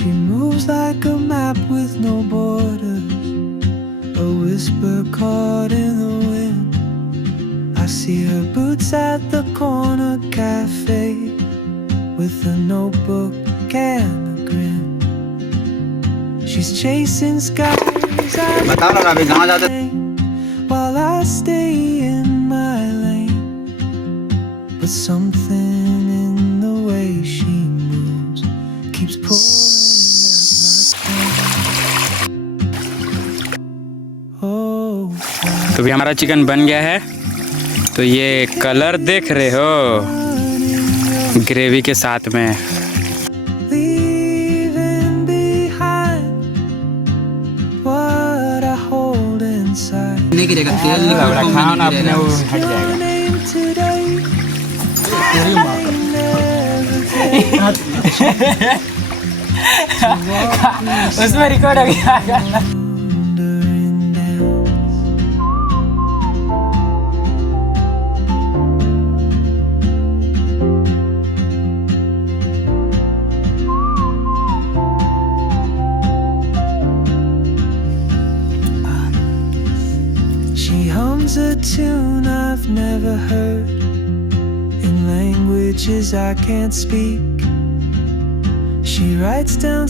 She moves like a map with no borders, a whisper caught in the wind. I see her boots at the corner cafe, with a notebook and a grin. She's chasing skies while I stay in my lane. But something in the way she moves keeps pulling at my oh. तो भी हमारा chicken बन गया है। तो ये colour देख रहे हो, ग्रेवी के साथ में। Leaving behind what I hold inside. नहीं गिरेगा, तेल निकाल खाओ ना, अपने वो हट Your जाएगा। name today. उसमें रिकॉर्ड हो गया। Wandering down. She hums a tune I've never heard in languages I can't speak. She writes down